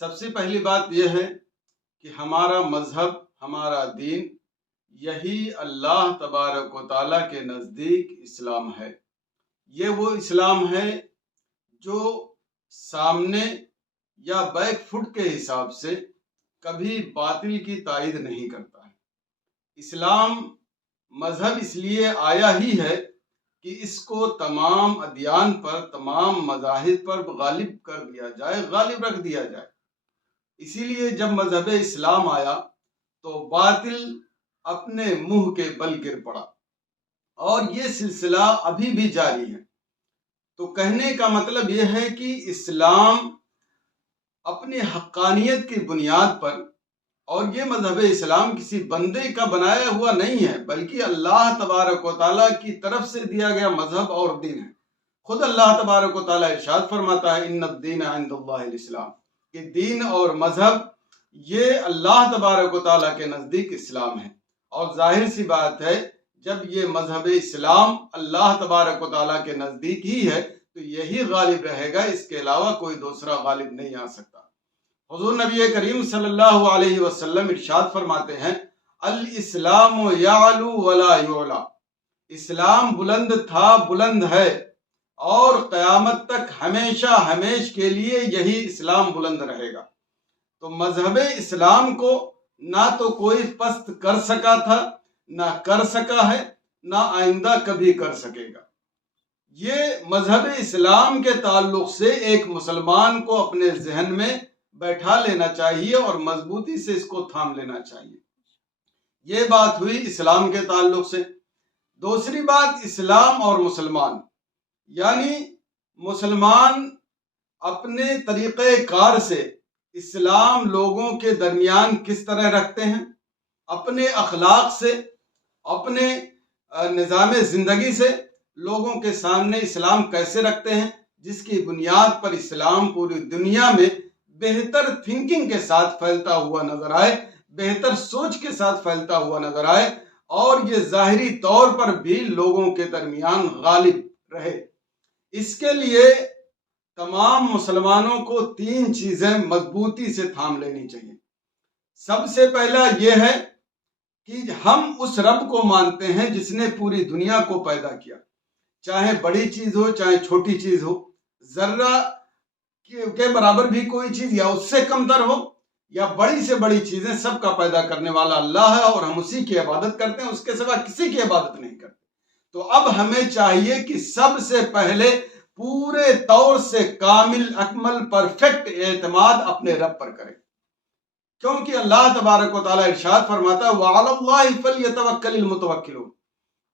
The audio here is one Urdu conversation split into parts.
سب سے پہلی بات یہ ہے کہ ہمارا مذہب، ہمارا دین، یہی اللہ تبارک و تعالیٰ کے نزدیک اسلام ہے۔ یہ وہ اسلام ہے جو سامنے یا بیک فٹ کے حساب سے کبھی باطل کی تائید نہیں کرتا ہے۔ اسلام مذہب اس لیے آیا ہی ہے کہ اس کو تمام ادیان پر، تمام مذاہب پر غالب کر دیا جائے، غالب رکھ دیا جائے۔ اسی لیے جب مذہب اسلام آیا تو باطل اپنے منہ کے بل گر پڑا، اور یہ سلسلہ ابھی بھی جاری ہے۔ تو کہنے کا مطلب یہ ہے کہ اسلام اپنی حقانیت کی بنیاد پر، اور یہ مذہب اسلام کسی بندے کا بنایا ہوا نہیں ہے، بلکہ اللہ تبارک و تعالیٰ کی طرف سے دیا گیا مذہب اور دین ہے۔ خود اللہ تبارک و تعالیٰ ارشاد فرماتا ہے ان الدین عند اللہ الاسلام، کہ دین اور مذہب یہ اللہ تبارک و تعالیٰ کے نزدیک اسلام ہے۔ اور ظاہر سی بات ہے جب یہ مذہب اسلام اللہ تبارک و تعالیٰ کے نزدیک ہی ہے تو یہی غالب رہے گا، اس کے علاوہ کوئی دوسرا غالب نہیں آ سکتا۔ حضور نبی کریم صلی اللہ علیہ وسلم ارشاد فرماتے ہیں الاسلام یعلو ولا یعلا، اسلام بلند تھا، بلند ہے، اور قیامت تک ہمیشہ ہمیش کے لیے یہی اسلام بلند رہے گا۔ تو مذہب اسلام کو نہ تو کوئی پست کر سکا تھا، نہ کر سکا ہے، نہ آئندہ کبھی کر سکے گا۔ یہ مذہب اسلام کے تعلق سے ایک مسلمان کو اپنے ذہن میں بیٹھا لینا چاہیے اور مضبوطی سے اس کو تھام لینا چاہیے۔ یہ بات ہوئی اسلام کے تعلق سے۔ دوسری بات اسلام اور مسلمان، یعنی مسلمان اپنے طریقہ کار سے اسلام لوگوں کے درمیان کس طرح رکھتے ہیں، اپنے اخلاق سے، اپنے نظام زندگی سے لوگوں کے سامنے اسلام کیسے رکھتے ہیں، جس کی بنیاد پر اسلام پوری دنیا میں بہتر تھنکنگ کے ساتھ پھیلتا ہوا نظر آئے، بہتر سوچ کے ساتھ پھیلتا ہوا نظر آئے، اور یہ ظاہری طور پر بھی لوگوں کے درمیان غالب رہے۔ اس کے لیے تمام مسلمانوں کو تین چیزیں مضبوطی سے تھام لینی چاہیے۔ سب سے پہلا یہ ہے کہ ہم اس رب کو مانتے ہیں جس نے پوری دنیا کو پیدا کیا، چاہے بڑی چیز ہو چاہے چھوٹی چیز ہو، ذرہ کے برابر بھی کوئی چیز یا اس سے کم تر ہو، یا بڑی سے بڑی چیزیں، سب کا پیدا کرنے والا اللہ ہے، اور ہم اسی کی عبادت کرتے ہیں، اس کے سوا کسی کی عبادت نہیں کرتے۔ تو اب ہمیں چاہیے کہ سب سے پہلے پورے طور سے کامل، اکمل، پرفیکٹ اعتماد اپنے رب پر کریں، کیونکہ اللہ تبارک و تعالیٰ ارشاد فرماتا ہے وَعَلَى اللَّهِ فَلْيَتَوَكَّلِ الْمُتَوَكِّلُونَ،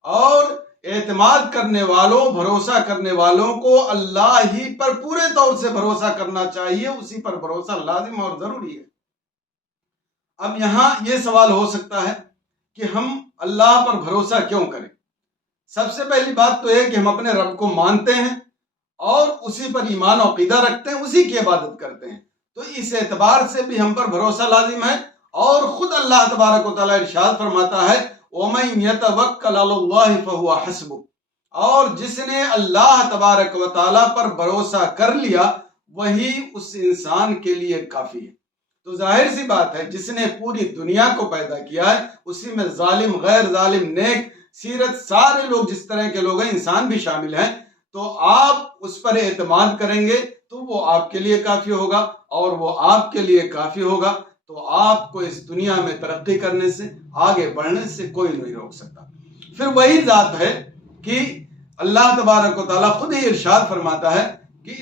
اور اعتماد کرنے والوں، بھروسہ کرنے والوں کو اللہ ہی پر پورے طور سے بھروسہ کرنا چاہیے، اسی پر بھروسہ لازم اور ضروری ہے۔ اب یہاں یہ سوال ہو سکتا ہے کہ ہم اللہ پر بھروسہ کیوں کریں؟ سب سے پہلی بات تو یہ کہ ہم اپنے رب کو مانتے ہیں اور اسی پر ایمان و عقیدہ رکھتے ہیں، اسی کی عبادت کرتے ہیں، تو اس اعتبار سے بھی ہم پر بھروسہ لازم ہے۔ اور خود اللہ تبارک و تعالیٰ ارشاد فرماتا ہے وَمَن يَتَوَكَّلْ عَلَى اللَّهِ فَهُوَ حَسْبُهُ، اور جس نے اللہ تبارک و تعالیٰ پر بھروسہ کر لیا وہی اس انسان کے لیے کافی ہے۔ تو ظاہر سی بات ہے جس نے پوری دنیا کو پیدا کیا ہے، اسی میں ظالم، غیر ظالم، نیک، سیرت، سارے لوگ جس طرح کے لوگ ہیں، انسان بھی شامل ہیں، تو آپ اس پر اعتماد کریں گے تو وہ آپ کے لیے کافی ہوگا، اور وہ آپ کے لیے کافی ہوگا تو آپ کو اس دنیا میں ترقی کرنے سے، آگے بڑھنے سے کوئی نہیں روک سکتا۔ پھر وہی ذات ہے کہ اللہ تبارک و تعالیٰ خود ہی ارشاد فرماتا ہے کہ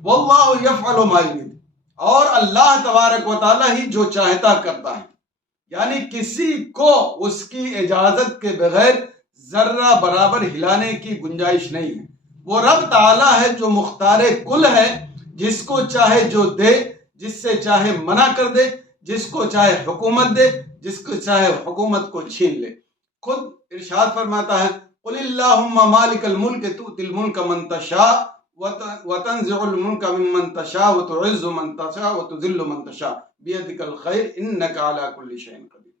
وَاللَّهُ يَفْعَلُ مَا يُرِيدُ، اور اللہ تبارک و تعالیٰ ہی جو چاہتا کرتا ہے، یعنی کسی کو اس کی اجازت کے بغیر ذرہ برابر ہلانے کی گنجائش نہیں ہے۔ وہ رب تعالیٰ ہے جو مختار کل ہے، جس کو چاہے جو دے، جس سے چاہے منع کر دے، جس کو چاہے حکومت دے، جس کو چاہے حکومت کو چھین لے۔ خود ارشاد فرماتا ہے قُلِ اللَّهُمَّ مَالِكَ الْمُلْكِ تُؤْتِي الْمُلْكَ مَن تَشَاءُ وَتَنزِعُ الْمُلْكَ مِمَّن تَشَاءُ وَتُعِزُّ مَن تَشَاءُ وَتُذِلُّ مَن تَشَاءُ بِيَدِكَ الْخَيْرُ إِنَّكَ عَلَى كُلِّ شَيْءٍ قَدِيرٌ۔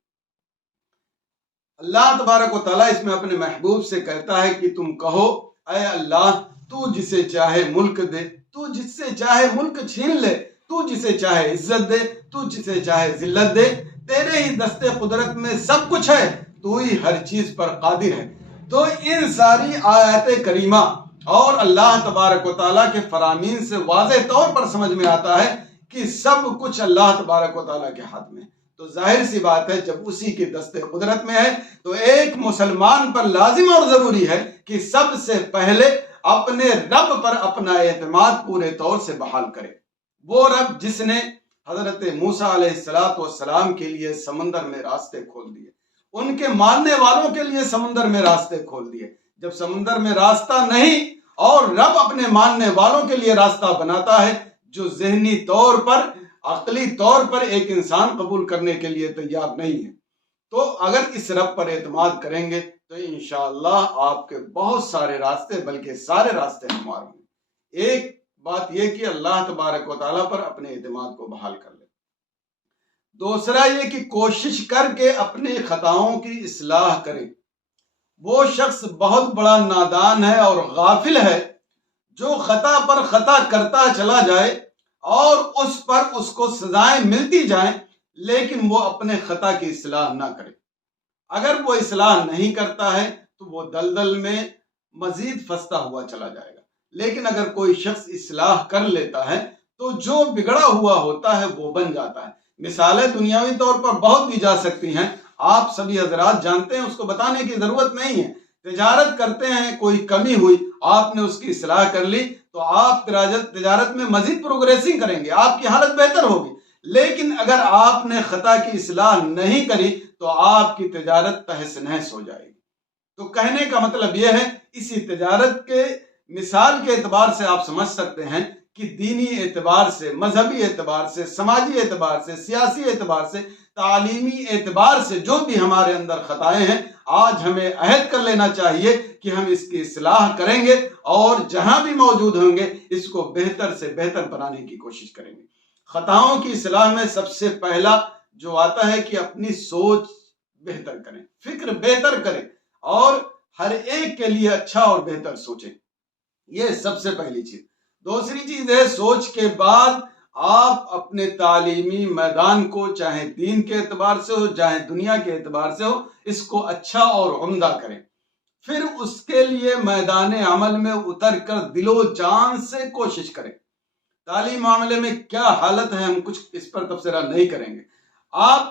اللہ تبارک و تعالیٰ اس میں اپنے محبوب سے کہتا ہے کہ تم کہو اے اللہ، تو جسے چاہے ملک دے، تو جس سے چاہے ملک چھین لے، تو جسے چاہے عزت دے، تو جسے چاہے ذلت دے، تیرے ہی دستے قدرت میں سب کچھ ہے، تو ہی ہر چیز پر قادر ہے۔ تو ان ساری آیات کریمہ اور اللہ تبارک و تعالیٰ کے فرامین سے واضح طور پر سمجھ میں آتا ہے کہ سب کچھ اللہ تبارک و تعالیٰ کے ہاتھ میں ہے۔ تو ظاہر سی بات ہے جب اسی کے دستے قدرت میں ہے تو ایک مسلمان پر لازم اور ضروری ہے کہ سب سے پہلے اپنے رب پر اپنا اعتماد پورے طور سے بحال کرے۔ وہ رب جس نے حضرت موسیٰ علیہ السلام کے لیے سمندر میں راستے کھول دیے، ان کے ماننے والوں کے لیے سمندر میں راستے کھول دیے۔ جب سمندر میں راستہ نہیں اور رب اپنے ماننے والوں کے لیے راستہ بناتا ہے جو ذہنی طور پر، عقلی طور پر ایک انسان قبول کرنے کے لیے تیار نہیں ہے، تو اگر اس رب پر اعتماد کریں گے تو انشاءاللہ آپ کے بہت سارے راستے، بلکہ سارے راستے ہموار ہوں گے۔ ایک بات یہ کہ اللہ تبارک و تعالیٰ پر اپنے اعتماد کو بحال کر لیں۔ دوسرا یہ کہ کوشش کر کے اپنی خطاؤں کی اصلاح کریں۔ وہ شخص بہت بڑا نادان ہے اور غافل ہے جو خطا پر خطا کرتا چلا جائے اور اس پر اس کو سزائیں ملتی جائیں، لیکن وہ اپنے خطا کی اصلاح نہ کرے۔ اگر وہ اصلاح نہیں کرتا ہے تو وہ دلدل میں مزید پھنستا ہوا چلا جائے گا، لیکن اگر کوئی شخص اصلاح کر لیتا ہے تو جو بگڑا ہوا ہوتا ہے وہ بن جاتا ہے۔ مثالیں دنیاوی طور پر بہت دی جا سکتی ہیں، آپ سبھی حضرات جانتے ہیں، اس کو بتانے کی ضرورت نہیں ہے۔ تجارت کرتے ہیں، کوئی کمی ہوئی، آپ نے اس کی اصلاح کر لی تو آپ تجارت میں مزید پروگریسنگ کریں گے، آپ کی حالت بہتر ہوگی۔ لیکن اگر آپ نے خطا کی اصلاح نہیں کری تو آپ کی تجارت تہس نہس ہو جائے گی۔ تو کہنے کا مطلب یہ ہے، اسی تجارت کے مثال کے اعتبار سے آپ سمجھ سکتے ہیں کہ دینی اعتبار سے، مذہبی اعتبار سے، سماجی اعتبار سے، سیاسی اعتبار سے، تعلیمی اعتبار سے جو بھی ہمارے اندر خطائیں ہیں، آج ہمیں عہد کر لینا چاہیے کہ ہم اس کی اصلاح کریں گے اور جہاں بھی موجود ہوں گے اس کو بہتر سے بہتر بنانے کی کوشش کریں گے۔ خطاؤں کی اصلاح میں سب سے پہلا جو آتا ہے کہ اپنی سوچ بہتر کریں، فکر بہتر کریں اور ہر ایک کے لیے اچھا اور بہتر سوچیں، یہ سب سے پہلی چیز۔ دوسری چیز ہے، سوچ کے بعد آپ اپنے تعلیمی میدان کو، چاہے دین کے اعتبار سے ہو چاہے دنیا کے اعتبار سے ہو، اس کو اچھا اور عمدہ کریں۔ پھر اس کے لیے میدان عمل میں اتر کر دل و جان سے کوشش کریں۔ تعلیم معاملے میں کیا حالت ہے، ہم کچھ اس پر تبصرہ نہیں کریں گے۔ آپ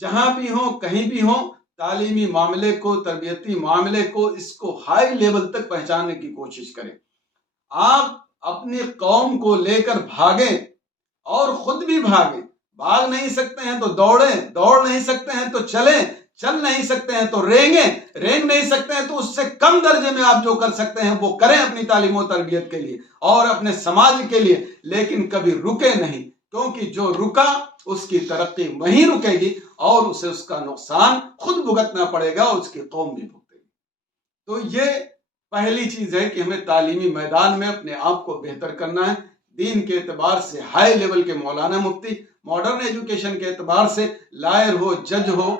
جہاں بھی ہوں، کہیں بھی ہوں، تعلیمی معاملے کو، تربیتی معاملے کو، اس کو ہائی لیول تک پہنچانے کی کوشش کریں۔ آپ اپنی قوم کو لے کر بھاگیں اور خود بھی بھاگیں۔ بھاگ نہیں سکتے ہیں تو دوڑیں، دوڑ نہیں سکتے ہیں تو چلیں، چل نہیں سکتے ہیں تو رینگیں، رینگ نہیں سکتے ہیں تو اس سے کم درجے میں آپ جو کر سکتے ہیں وہ کریں اپنی تعلیم و تربیت کے لیے اور اپنے سماج کے لیے، لیکن کبھی رکے نہیں، کیونکہ جو رکا اس کی ترقی وہیں رکے گی اور اسے اس کا نقصان خود بھگتنا پڑے گا اور اس کی قوم بھی بھگتے گی۔ تو یہ پہلی چیز ہے کہ ہمیں تعلیمی میدان میں اپنے آپ کو بہتر کرنا ہے۔ دین کے اعتبار سے ہائی لیول کے مولانا مفتی، ماڈرن ایجوکیشن کے اعتبار سے لائر ہو، جج ہو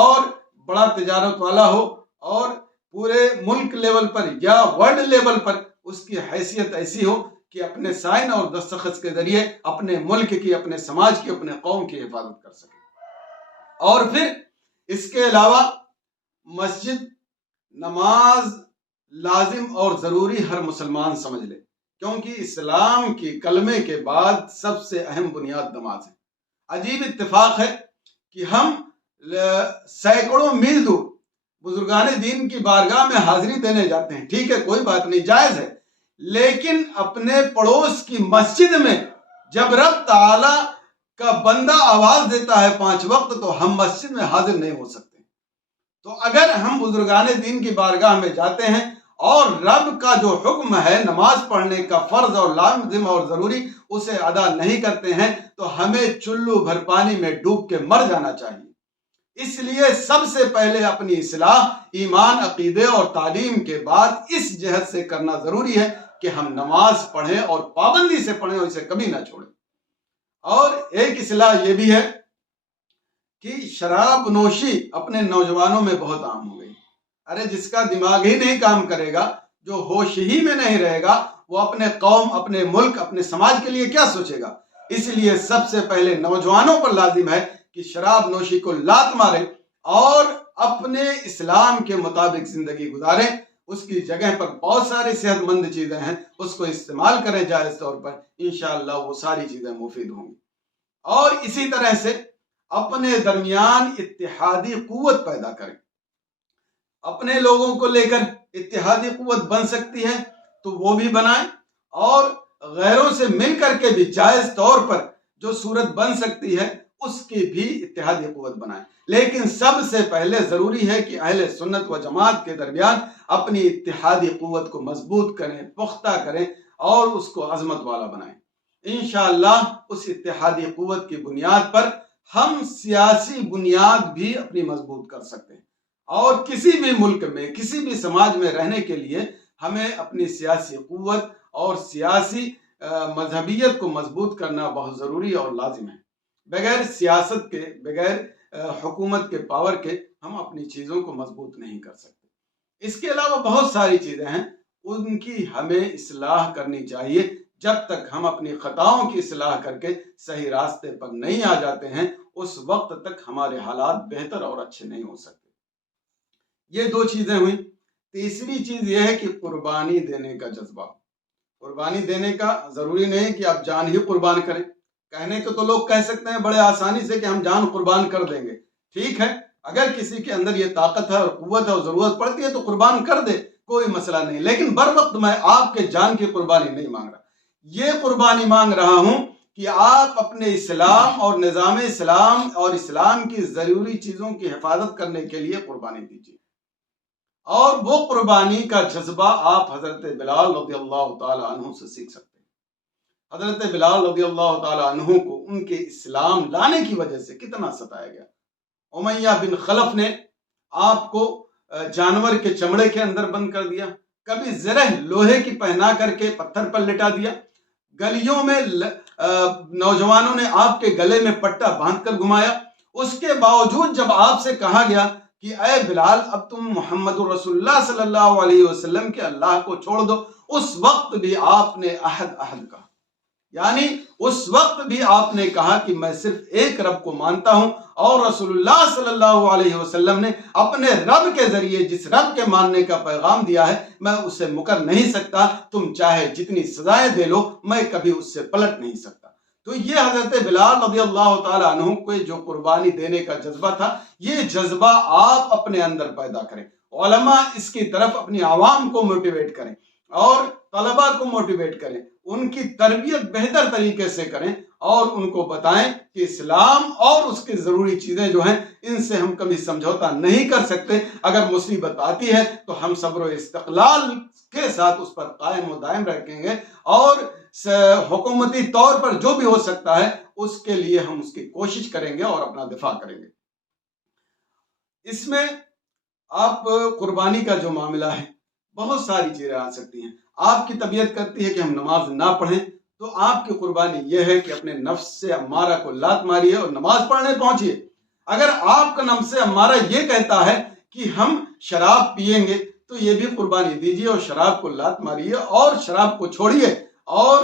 اور بڑا تجارت والا ہو اور پورے ملک لیول پر یا ورلڈ لیول پر اس کی حیثیت ایسی ہو کہ اپنے سائن اور دستخط کے ذریعے اپنے ملک کی، اپنے سماج کی، اپنے قوم کی حفاظت کر سکے۔ اور پھر اس کے علاوہ مسجد، نماز لازم اور ضروری ہر مسلمان سمجھ لے، کیونکہ اسلام کی کلمے کے بعد سب سے اہم بنیاد نماز ہے۔ عجیب اتفاق ہے کہ ہم سینکڑوں میل دور بزرگان دین کی بارگاہ میں حاضری دینے جاتے ہیں، ٹھیک ہے، کوئی بات نہیں، جائز ہے، لیکن اپنے پڑوس کی مسجد میں جب رب تعالی کا بندہ آواز دیتا ہے 5 وقت تو ہم مسجد میں حاضر نہیں ہو سکتے۔ تو اگر ہم بزرگان دین کی بارگاہ میں جاتے ہیں اور رب کا جو حکم ہے نماز پڑھنے کا فرض اور لازم اور ضروری اسے ادا نہیں کرتے ہیں تو ہمیں چلو بھر پانی میں ڈوب کے مر جانا چاہیے۔ اس لیے سب سے پہلے اپنی اصلاح ایمان، عقیدے اور تعلیم کے بعد اس جہت سے کرنا ضروری ہے کہ ہم نماز پڑھیں اور پابندی سے پڑھیں اور اسے کبھی نہ چھوڑیں۔ اور ایک اصلاح یہ بھی ہے کہ شراب نوشی اپنے نوجوانوں میں بہت عام ہو گئی۔ ارے جس کا دماغ ہی نہیں کام کرے گا، جو ہوش ہی میں نہیں رہے گا، وہ اپنے قوم، اپنے ملک، اپنے سماج کے لیے کیا سوچے گا؟ اس لیے سب سے پہلے نوجوانوں پر لازم ہے کہ شراب نوشی کو لات ماریں اور اپنے اسلام کے مطابق زندگی گزاریں۔ اس کی جگہ پر بہت ساری صحت مند چیزیں ہیں، اس کو استعمال کریں جائز طور پر، انشاءاللہ وہ ساری چیزیں مفید ہوں گی۔ اور اسی طرح سے اپنے درمیان اتحادی قوت پیدا کریں۔ اپنے لوگوں کو لے کر اتحادی قوت بن سکتی ہے تو وہ بھی بنائیں، اور غیروں سے مل کر کے بھی جائز طور پر جو صورت بن سکتی ہے اس کی بھی اتحادی قوت بنائیں۔ لیکن سب سے پہلے ضروری ہے کہ اہل سنت و جماعت کے درمیان اپنی اتحادی قوت کو مضبوط کریں، پختہ کریں اور اس کو عظمت والا بنائیں۔ انشاءاللہ اس اتحادی قوت کی بنیاد پر ہم سیاسی بنیاد بھی اپنی مضبوط کر سکتے ہیں، اور کسی بھی ملک میں، کسی بھی سماج میں رہنے کے لیے ہمیں اپنی سیاسی قوت اور سیاسی مذہبیت کو مضبوط کرنا بہت ضروری اور لازم ہے۔ بغیر سیاست کے، بغیر حکومت کے پاور کے ہم اپنی چیزوں کو مضبوط نہیں کر سکتے۔ اس کے علاوہ بہت ساری چیزیں ہیں، ان کی ہمیں اصلاح کرنی چاہیے۔ جب تک ہم اپنی خطاؤں کی اصلاح کر کے صحیح راستے پر نہیں آ جاتے ہیں اس وقت تک ہمارے حالات بہتر اور اچھے نہیں ہو سکتے۔ یہ دو چیزیں ہوئیں۔ تیسری چیز یہ ہے کہ قربانی دینے کا جذبہ۔ قربانی دینے کا ضروری نہیں کہ آپ جان ہی قربان کریں۔ کہنے کو تو لوگ کہہ سکتے ہیں بڑے آسانی سے کہ ہم جان قربان کر دیں گے، ٹھیک ہے، اگر کسی کے اندر یہ طاقت ہے اور قوت ہے اور ضرورت پڑتی ہے تو قربان کر دے، کوئی مسئلہ نہیں۔ لیکن بر وقت میں آپ کے جان کی قربانی نہیں مانگ رہا، یہ قربانی مانگ رہا ہوں کہ آپ اپنے اسلام اور نظام اسلام اور اسلام کی ضروری چیزوں کی حفاظت کرنے کے لیے قربانی دیجیے۔ اور وہ قربانی کا جذبہ آپ حضرت بلال رضی اللہ تعالی عنہ سے سیکھ سکتے ہیں۔ حضرت بلال رضی اللہ تعالی عنہ کو ان کے اسلام لانے کی وجہ سے کتنا ستایا گیا۔ امیہ بن خلف نے آپ کو جانور کے چمڑے کے اندر بند کر دیا، کبھی زرہ لوہے کی پہنا کر کے پتھر پر لٹا دیا، گلیوں میں نوجوانوں نے آپ کے گلے میں پٹا باندھ کر گھمایا۔ اس کے باوجود جب آپ سے کہا گیا کہ اے بلال اب تم محمد رسول اللہ صلی اللہ علیہ وسلم کے اللہ کو چھوڑ دو، اس وقت بھی آپ نے عہد کہا، یعنی اس وقت بھی آپ نے کہا کہ میں صرف ایک رب کو مانتا ہوں، اور رسول اللہ صلی اللہ علیہ وسلم نے اپنے رب کے ذریعے جس رب کے ماننے کا پیغام دیا ہے میں اسے مکر نہیں سکتا، تم چاہے جتنی سزائیں دے لو میں کبھی اس سے پلٹ نہیں سکتا۔ تو یہ حضرت بلال رضی اللہ تعالی عنہ کو جو قربانی دینے کا جذبہ تھا، یہ جذبہ آپ اپنے اندر پیدا کریں۔ علماء اس کی طرف اپنی عوام کو موٹیویٹ کریں اور طلباء کو موٹیویٹ کریں، ان کی تربیت بہتر طریقے سے کریں اور ان کو بتائیں کہ اسلام اور اس کی ضروری چیزیں جو ہیں ان سے ہم کبھی سمجھوتا نہیں کر سکتے۔ اگر مصیبت آتی ہے تو ہم صبر و استقلال کے ساتھ اس پر قائم و دائم رکھیں گے، اور حکومتی طور پر جو بھی ہو سکتا ہے اس کے لیے ہم اس کی کوشش کریں گے اور اپنا دفاع کریں گے۔ اس میں آپ قربانی کا جو معاملہ ہے بہت ساری چیزیں آ سکتی ہیں۔ آپ کی طبیعت کرتی ہے کہ ہم نماز نہ پڑھیں تو آپ کی قربانی یہ ہے کہ اپنے نفس سے امارہ کو لات ماریے اور نماز پڑھنے پہنچیے۔ اگر آپ کا نفس امارہ یہ کہتا ہے کہ ہم شراب پیئیں گے تو یہ بھی قربانی دیجیے اور شراب کو لات ماریے اور شراب کو چھوڑیے اور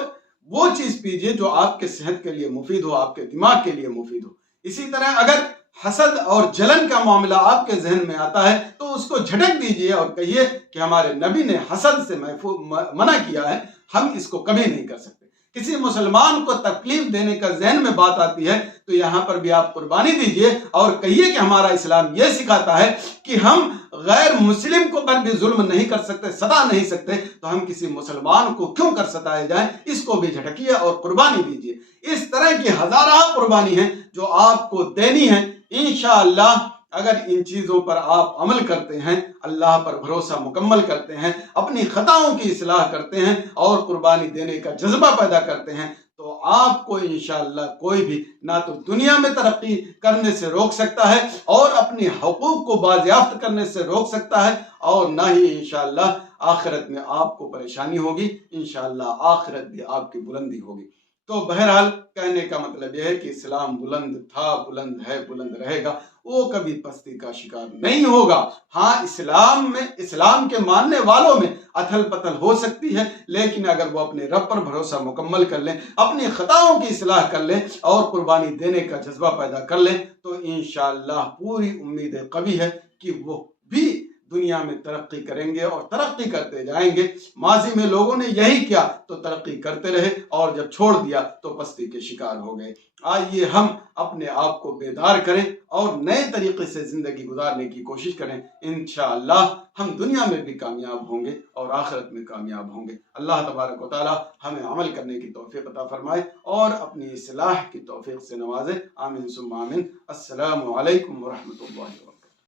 وہ چیز پیجیے جو آپ کے صحت کے لیے مفید ہو، آپ کے دماغ کے لیے مفید ہو۔ اسی طرح اگر حسد اور جلن کا معاملہ آپ کے ذہن میں آتا ہے تو اس کو جھٹک دیجیے اور کہیے کہ ہمارے نبی نے حسد سے منع کیا ہے، ہم اس کو کبھی نہیں کر سکتے۔ کسی مسلمان کو تکلیف دینے کا ذہن میں بات آتی ہے تو یہاں پر بھی آپ قربانی دیجیے اور کہیے کہ ہمارا اسلام یہ سکھاتا ہے کہ ہم غیر مسلم کو پر بھی ظلم نہیں کر سکتے، ستا نہیں سکتے، تو ہم کسی مسلمان کو کیوں کر ستائے جائیں، اس کو بھی جھٹکیے اور قربانی دیجیے۔ اس طرح کی ہزارہ قربانی ہیں جو آپ کو دینی ہے۔ انشاءاللہ اگر ان چیزوں پر آپ عمل کرتے ہیں، اللہ پر بھروسہ مکمل کرتے ہیں، اپنی خطاؤں کی اصلاح کرتے ہیں اور قربانی دینے کا جذبہ پیدا کرتے ہیں تو آپ کو انشاءاللہ کوئی بھی نہ تو دنیا میں ترقی کرنے سے روک سکتا ہے اور اپنی حقوق کو بازیافت کرنے سے روک سکتا ہے، اور نہ ہی انشاءاللہ آخرت میں آپ کو پریشانی ہوگی۔ انشاءاللہ آخرت بھی آپ کی بلندی ہوگی۔ تو بہرحال کہنے کا مطلب یہ ہے کہ اسلام بلند تھا، بلند ہے، بلند رہے گا، وہ کبھی پستی کا شکار نہیں ہوگا۔ ہاں اسلام کے ماننے والوں میں اتھل پتل ہو سکتی ہے، لیکن اگر وہ اپنے رب پر بھروسہ مکمل کر لیں، اپنی خطاؤں کی اصلاح کر لیں اور قربانی دینے کا جذبہ پیدا کر لیں تو انشاءاللہ پوری امید قوی ہے کہ وہ بھی دنیا میں ترقی کریں گے اور ترقی کرتے جائیں گے۔ ماضی میں لوگوں نے یہی کیا تو ترقی کرتے رہے، اور جب چھوڑ دیا تو پستی کے شکار ہو گئے۔ آئیے ہم اپنے آپ کو بیدار کریں اور نئے طریقے سے زندگی گزارنے کی کوشش کریں، انشاءاللہ ہم دنیا میں بھی کامیاب ہوں گے اور آخرت میں کامیاب ہوں گے۔ اللہ تبارک و تعالی ہمیں عمل کرنے کی توفیق عطا فرمائے اور اپنی اصلاح کی توفیق سے نوازے، آمین ثم آمین۔ السلام علیکم ورحمۃ اللہ وبرکاتہ۔